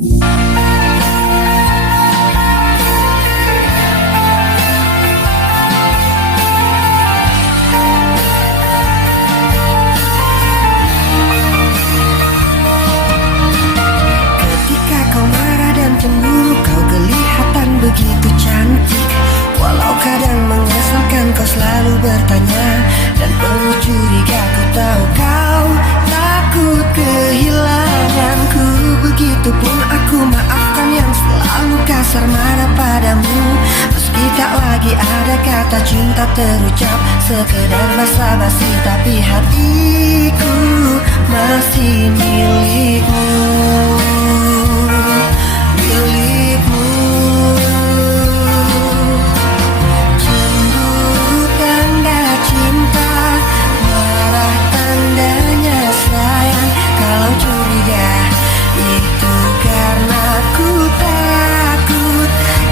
Ketika kau marah dan cemburu, kau kelihatan begitu cantik. Walau kadang mengesalkan, kau selalu bertanya dan penuh curiga. Ku tahu kau takut kehilanganku. Begitupun aku maafkan yang selalu kasar marah padamu. Meski tak lagi ada kata cinta terucap, sekedar basa-basi, tapi hatiku masih milikmu. Milikmu. Cemburu tanda cinta, marah tandanya sayang. Kalau curiga itu karena ku takut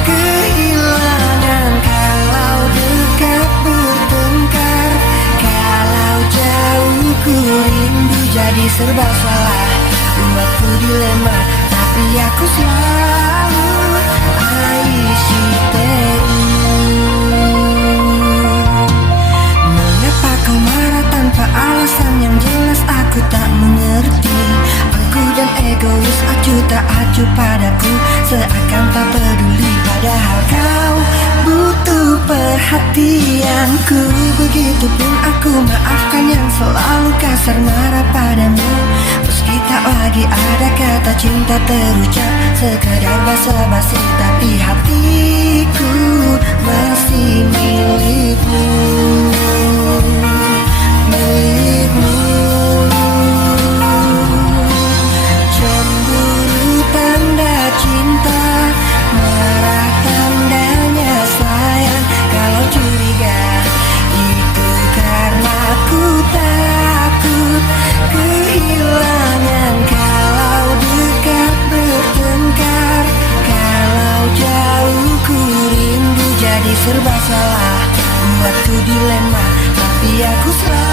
kehilangan. Kalau dekat bertengkar, kalau jauh ku rindu. Jadi serba salah, buatku dilema, tapi aku selalu isi Mengapa kau marah tanpa alasan yang jelas aku tak mengerti. Aku dan egois, acuh tak acuh padaku, seakan tak peduli. Padahal kau butuh perhatianku. Begitupun aku maafkan yang selalu kasar marah padamu. Meski tak lagi ada kata cinta terucap, sekedar basa-basi, tapi hatiku masih milikmu. Milikmu. Cemburu tanda cinta, marah tandanya sayang. Kalau curiga itu karena ku takut kehilangan. Kalau dekat bertengkar, kalau jauh ku rindu. Jadi serba salah, buatku dilema, tapi aku selalu